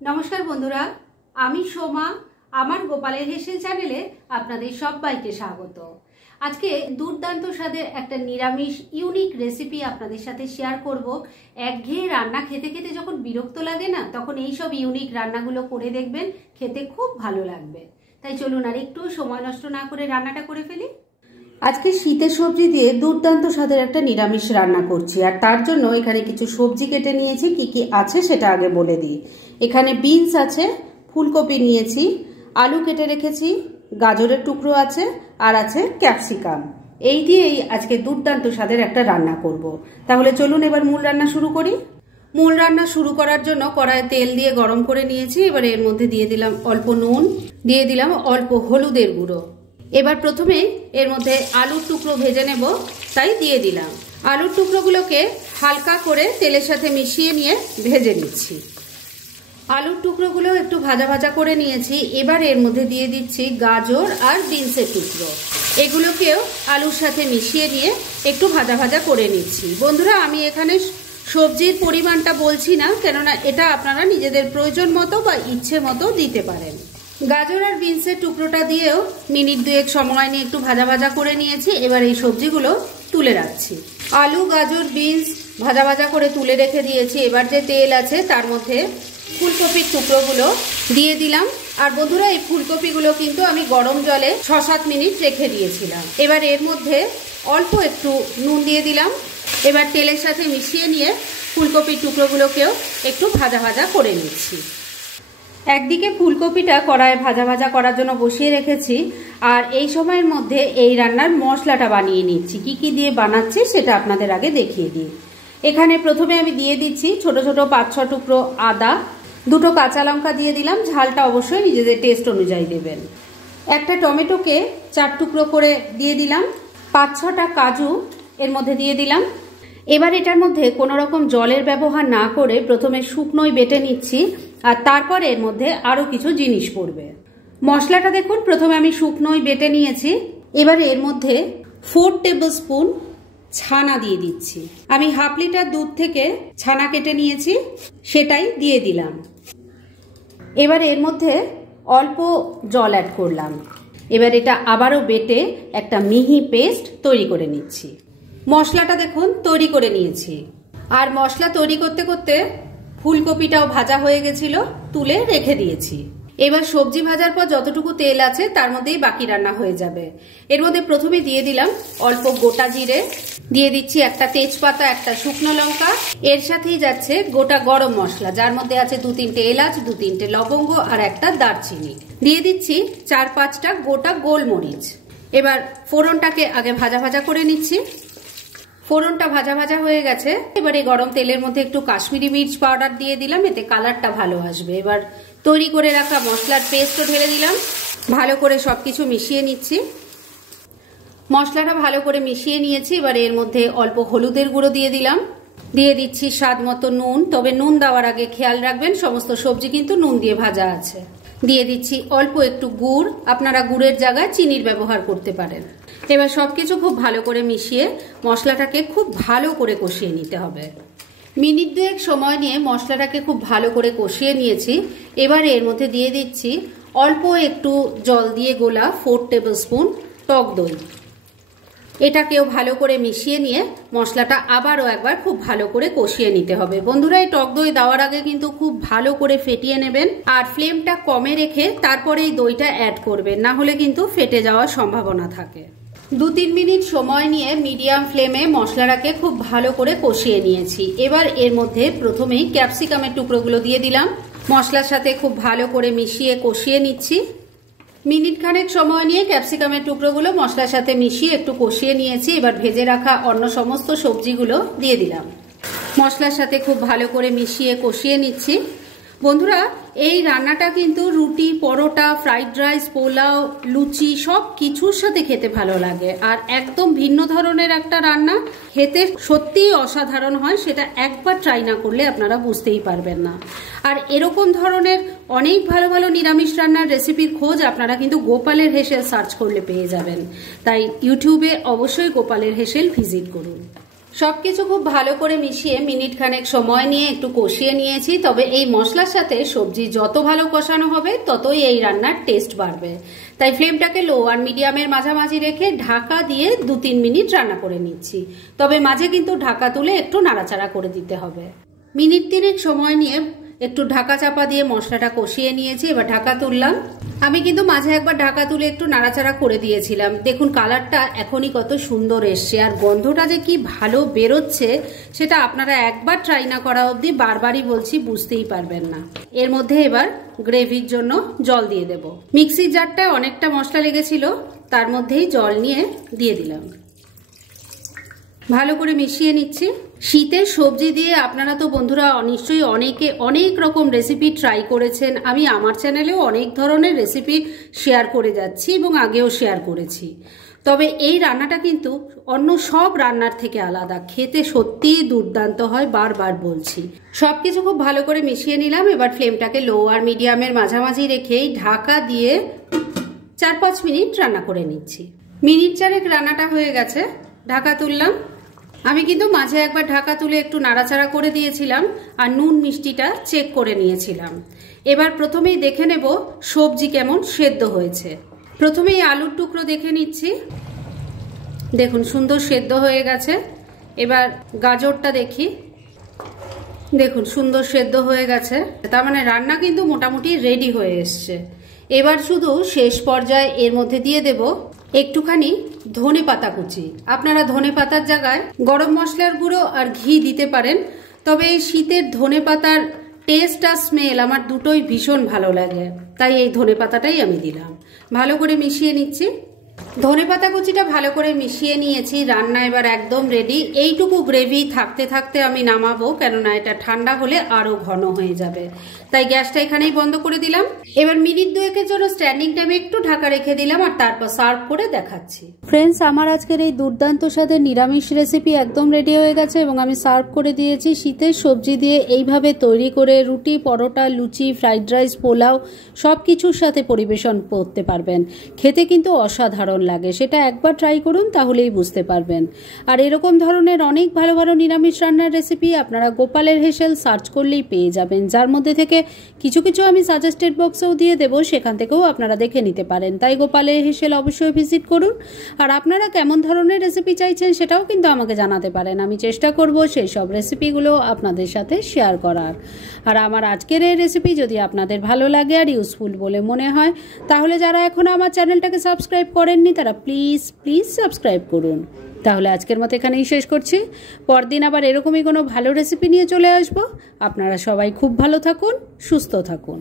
नमस्कार बंधुरा आमी सोमा आमार गोपालेर हेसेल चैनेले आपनादेर सबाइके स्वागत। आज के दुर्दान्त स्वादेर एकटा निरामिष इउनिक रेसिपि आपनादेर साथे शेयर करब। एकघेये रान्ना खेते खेते जखन बिरक्त लागे ना तखन एई सब इउनिक रान्नागुलो करे देखबेन, खेते खूब भालो लागबे। ताई चलुन आर एकटु समय नष्ट ना करे रान्नाटा करे फेली। आज के शीतेर सब्जी दिए दुर्दान्त स्वादेर एकटा निरामिष रान्ना करछि और तार जोन्नो एखाने किछु सब्जी केटे नियेछि। कि कि आछे सेटा आगे बोले दिई। एखाने बिन्स आछे, फुलकपि नियेछि, आलू केटे रेखेछि, गाजरेर टुकरो आछे और आछे क्यापसिकाम। এই দিয়েই আজকে দুর্দান্ত স্বাদের একটা রান্না করব। তাহলে চলুন এবার মূল রান্না শুরু করি। মূল রান্না শুরু করার জন্য কড়াইয়ে তেল দিয়ে গরম করে নিয়েছি। এবার এর মধ্যে দিয়ে দিলাম অল্প নুন, দিয়ে দিলাম অল্প হলুদের গুঁড়ো। এবার প্রথমে এর মধ্যে আলুর টুকরো ভেজে নেব, তাই দিয়ে দিলাম। আলুর টুকরোগুলোকে হালকা করে তেলের সাথে মিশিয়ে নিয়ে ভেজে নিচ্ছি। আলুর টুকরোগুলো একটু ভাজা ভাজা করে নিয়েছি। এবার এর মধ্যে দিয়ে দিচ্ছি গাজর আর বিনসের টুকরো। এগুলোকেও আলুর সাথে মিশিয়ে নিয়ে একটু ভাজা ভাজা করে নিচ্ছি। বন্ধুরা, আমি এখানে সবজির পরিমাণটা বলছি না, কেননা এটা আপনারা নিজেদের প্রয়োজন মতো বা ইচ্ছে মতো দিতে পারেন। গাজর আর বিনসের টুকরোটা দিয়েও মিনিট দুয়েক সময় নিয়ে একটু ভাজা ভাজা করে নিয়েছি। এবার এই সবজিগুলো তুলে রাখছি। আলু, গাজর, বিনস ভাজা ভাজা করে তুলে রেখে দিয়েছি। এবার যে তেল আছে তার মধ্যে ফুলকপির টুকরোগুলো দিয়ে দিলাম। আর বন্ধুরা, এই ফুলকপিগুলো কিন্তু আমি গরম জলে 6-7 মিনিট রেখে দিয়েছিলাম। এবার এর মধ্যে অল্প একটু নুন দিয়ে দিলাম। এবার তেলের সাথে মিশিয়ে নিয়ে ফুলকপির টুকরোগুলোকেও একটু ভাজা ভাজা করে নিচ্ছি। একদিকে ফুলকপিটা কড়াইয়ে ভাজা ভাজা করার জন্য বসিয়ে রেখেছি, আর এই সময়ের মধ্যে এই রান্নার মশলাটা বানিয়ে নিচ্ছি। কি কি দিয়ে বানাচ্ছি সেটা আপনাদের আগে দেখিয়ে দিই। এখানে প্রথমে আমি দিয়ে দিচ্ছি ছোট ছোট 5-6 টুকরো আদা, 2টো কাঁচা লঙ্কা দিয়ে দিলাম। ঝালটা অবশ্যই নিজেদের টেস্ট অনুযায়ী দেবেন। একটা টমেটোকে 4 টুকরো করে দিয়ে দিলাম। 5-6টা কাজু এর মধ্যে দিয়ে দিলাম। এবার এটার মধ্যে কোনো রকম জলের ব্যবহার না করে প্রথমে শুকনোই বেটে নিচ্ছি, আর তারপর এর মধ্যে আরো কিছু জিনিস পড়বে। মশলাটা দেখুন, প্রথমে আমি শুকনোই বেটে নিয়েছি। এবার এর মধ্যে 4 টেবিল স্পুন ছানা দিয়ে দিচ্ছি। আমি 1/2 লিটার দুধ থেকে ছানা কেটে নিয়েছি, সেটাই দিয়ে দিলাম। এবার এর মধ্যে অল্প জল অ্যাড করলাম। এবার এটা আবারও বেটে একটা মিহি পেস্ট তৈরি করে নিচ্ছি। মশলাটা দেখুন তৈরি করে নিয়েছি। আর মশলা তৈরি করতে করতে ফুলকপিটাও ভাজা হয়ে গেছিল, তুলে রেখে দিয়েছি। এবার সবজি ভাজার পর যতটুকু তেল আছে তার মধ্যেই বাকি রান্না হয়ে যাবে। এর মধ্যে প্রথমে দিয়ে দিলাম অল্প গোটা জিরে, দিয়ে দিচ্ছি একটা তেজপাতা, একটা শুকনো লঙ্কা। এর সাথেই যাচ্ছে গোটা গরম মশলা, যার মধ্যে আছে 2-3টে এলাচ, 2-3টে লবঙ্গ আর একটা দারচিনি। দিয়ে দিচ্ছি 4-5টা গোটা গোলমরিচ। এবার ফোড়নটাকে আগে ভাজা ভাজা করে নিচ্ছি। ফোড়নটা ভাজা ভাজা হয়ে গেছে। এবার এই গরম তেলের মধ্যে একটু কাশ্মীরি মির্চ পাউডার দিয়ে দিলাম, এতে কালারটা ভালো আসবে। এবার তৈরি করে রাখা মশলার পেস্টও ঢেলে দিলাম। ভালো করে সবকিছু মিশিয়ে নিচ্ছি। মশলাটা ভালো করে মিশিয়ে নিয়েছি। এবার এর মধ্যে অল্প হলুদের গুঁড়ো দিয়ে দিলাম। দিয়ে দিচ্ছি স্বাদ মতো নুন, তবে নুন দেওয়ার আগে খেয়াল রাখবেন সমস্ত সবজি কিন্তু নুন দিয়ে ভাজা আছে। দিয়ে দিচ্ছি অল্প একটু গুড়, আপনারা গুড়ের জায়গায় চিনির ব্যবহার করতে পারেন। এবার সবকিছু খুব ভালো করে মিশিয়ে মশলাটাকে খুব ভালো করে কষিয়ে নিতে হবে। মিনিট দুয়েক সময় নিয়ে মশলাটাকে খুব ভালো করে কষিয়ে নিয়েছি। এবার এর মধ্যে দিয়ে দিচ্ছি অল্প একটু জল দিয়ে গোলা 4 টেবিল স্পুন টক দই। এটাকেও ভালো করে মিশিয়ে নিয়ে মশলাটা আবারও একবার খুব ভালো করে কষিয়ে নিতে হবে। বন্ধুরা, এই টক দই দেওয়ার আগে কিন্তু খুব ভালো করে ফেটিয়ে নেবেন, আর ফ্লেমটা কমে রেখে তারপরে এই দইটা অ্যাড করবেন, না হলে কিন্তু ফেটে যাওয়ার সম্ভাবনা থাকে। 2-3 মিনিট সময় নিয়ে মিডিয়াম ফ্লেমে মশলাটাকে খুব ভালো করে কষিয়ে নিয়েছি। এবার এর মধ্যে প্রথমেই ক্যাপসিকামের টুকরোগুলো দিয়ে দিলাম। মশলার সাথে খুব ভালো করে মিশিয়ে কষিয়ে নিচ্ছি। মিনিট খানেক সময় নিয়ে ক্যাপসিকামের টুকরোগুলো মশলার সাথে মিশিয়ে একটু কষিয়ে নিয়েছি। এবার ভেজে রাখা অন্য সমস্ত সবজিগুলো দিয়ে দিলাম। মশলার সাথে খুব ভালো করে মিশিয়ে কষিয়ে নিচ্ছি। বন্ধুরা, এই রান্নাটা কিন্তু রুটি, পরোটা, ফ্রাইড রাইস, পোলাও, লুচি সব কিছুর সাথে খেতে ভালো লাগে। আর একদম ভিন্ন ধরনের একটা রান্না, খেতে সত্যিই অসাধারণ হয়। সেটা একবার ট্রাই না করলে আপনারা বুঝতেই পারবেন না। আর এরকম ধরনের অনেক ভালো ভালো নিরামিষ রান্নার রেসিপির খোঁজ আপনারা কিন্তু গোপালের হেসেল সার্চ করলে পেয়ে যাবেন। তাই ইউটিউবে অবশ্যই গোপালের হেসেল ভিজিট করুন। সবকিছু খুব ভালো করে মিশিয়ে মিনিট খানেক সময় নিয়ে একটু কষিয়ে নিয়েছি। তবে এই মশলার সাথে সবজি যত ভালো কষানো হবে ততই এই রান্নার টেস্ট বাড়বে। তাই ফ্লেমটাকে লো আর মিডিয়ামের মাঝামাঝি রেখে ঢাকা দিয়ে 2-3 মিনিট রান্না করে নিচ্ছি। তবে মাঝে কিন্তু ঢাকা তুলে একটু নাড়াচাড়া করে দিতে হবে। মিনিট 3 সময় নিয়ে একটু ঢাকা চাপা দিয়ে মশলাটা কষিয়ে নিয়েছি। এবার ঢাকা তুললাম। আমি কিন্তু মাঝে একবার ঢাকা তুলে একটু নাড়াচাড়া করে দিয়েছিলাম। দেখুন কালারটা এখনই কত সুন্দর এসছে, আর গন্ধটা যে কি ভালো বেরোচ্ছে সেটা আপনারা একবার ট্রাই না করা অবধি বারবারই বলছি বুঝতেই পারবেন না। এর মধ্যে এবার গ্রেভির জন্য জল দিয়ে দেব। মিক্সির জারটায় অনেকটা মশলা লেগেছিল, তার মধ্যেই জল নিয়ে দিয়ে দিলাম। ভালো করে মিশিয়ে নিচ্ছি। শীতের সবজি দিয়ে আপনারা তো বন্ধুরা নিশ্চয়ই অনেকে অনেক রকম রেসিপি ট্রাই করেছেন। আমি আমার চ্যানেলেও অনেক ধরনের রেসিপি শেয়ার করে যাচ্ছি এবং আগেও শেয়ার করেছি। তবে এই রান্নাটা কিন্তু অন্য সব রান্নার থেকে আলাদা, খেতে সত্যিই দুর্দান্ত হয়, বারবার বলছি। সবকিছু খুব ভালো করে মিশিয়ে নিলাম। এবার ফ্লেমটাকে লো আর মিডিয়ামের মাঝামাঝি রেখেই ঢাকা দিয়ে 4-5 মিনিট রান্না করে নিচ্ছি। মিনিট 4 রান্নাটা হয়ে গেছে, ঢাকা তুললাম। আমি কিন্তু মাঝে একবার ঢাকা তুলে একটু নাড়াচাড়া করে দিয়েছিলাম আর নুন মিষ্টিটা চেক করে নিয়েছিলাম। এবার প্রথমেই দেখে নেব সবজি কেমন সেদ্ধ হয়েছে। প্রথমেই আলুর টুকরো দেখে নিচ্ছি। দেখুন সুন্দর সেদ্ধ হয়ে গেছে। এবার গাজরটা দেখি, দেখুন সুন্দর সেদ্ধ হয়ে গেছে। তার মানে রান্না কিন্তু মোটামুটি রেডি হয়ে এসছে। এবার শুধু শেষ পর্যায়ে এর মধ্যে দিয়ে দেব একটুখানি ধনে পাতা কুচি। আপনারা ধনে পাতার জায়গায় গরম মশলার গুঁড়ো আর ঘি দিতে পারেন। তবে এই শীতের ধনে পাতার টেস্ট আর স্মেল আমার দুটোই ভীষণ ভালো লাগে, তাই এই ধনে পাতাটাই আমি দিলাম। ভালো করে মিশিয়ে নিচ্ছি। ধনে পাতা কুচিটা ভালো করে মিশিয়ে নিয়েছি। রান্না এবার একদম রেডি। এইটুকু গ্রেভি থাকতে থাকতে আমি নামাবো, কেননা এটা ঠান্ডা হলে আরো ঘন হয়ে যাবে। তাই গ্যাসটা এখানেই বন্ধ করে দিলাম। এবার মিনিট 2-এর জন্য স্ট্যান্ডিং টাইমে একটু ঢাকা রেখে দিলাম আর তারপর সার্ভ করে দেখাচ্ছি। ফ্রেন্ডস, আমার আজকের এই দুর্দান্ত স্বাদের নিরামিষ রেসিপি একদম রেডি হয়ে গেছে এবং আমি সার্ভ করে দিয়েছি। শীতের সবজি দিয়ে এইভাবে তৈরি করে রুটি, পরোটা, লুচি, ফ্রাইড রাইস, পোলাও সব কিছুর সাথে পরিবেশন করতে পারবেন। খেতে কিন্তু অসাধারণ লাগে, সেটা একবার ট্রাই করুন তাহলেই বুঝতে পারবেন। আর এরকম ধরনের অনেক ভালো ভালো নিরামিষ রান্নার রেসিপি আপনারা গোপালের হেসেল সার্চ করলেই পেয়ে যাবেন, যার মধ্যে থেকে কিছু কিছু আমি সাজেস্টেড বক্সেও দিয়ে দেবো, সেখান থেকেও আপনারা দেখে নিতে পারেন। তাই গোপালের হেসেল অবশ্যই ভিজিট করুন। আর আপনারা কেমন ধরনের রেসিপি চাইছেন সেটাও কিন্তু আমাকে জানাতে পারেন। আমি চেষ্টা করব সেই সব রেসিপিগুলো আপনাদের সাথে শেয়ার করার। আর আমার আজকের এই রেসিপি যদি আপনাদের ভালো লাগে আর ইউজফুল বলে মনে হয়, তাহলে যারা এখনো আমার চ্যানেলটাকে সাবস্ক্রাইব করেননি তারা প্লিজ সাবস্ক্রাইব করুন। তাহলে আজকের মতো এখানেই শেষ করছি। পরদিন আবার এরকমই কোনো ভালো রেসিপি নিয়ে চলে আসবো। আপনারা সবাই খুব ভালো থাকুন, সুস্থ থাকুন।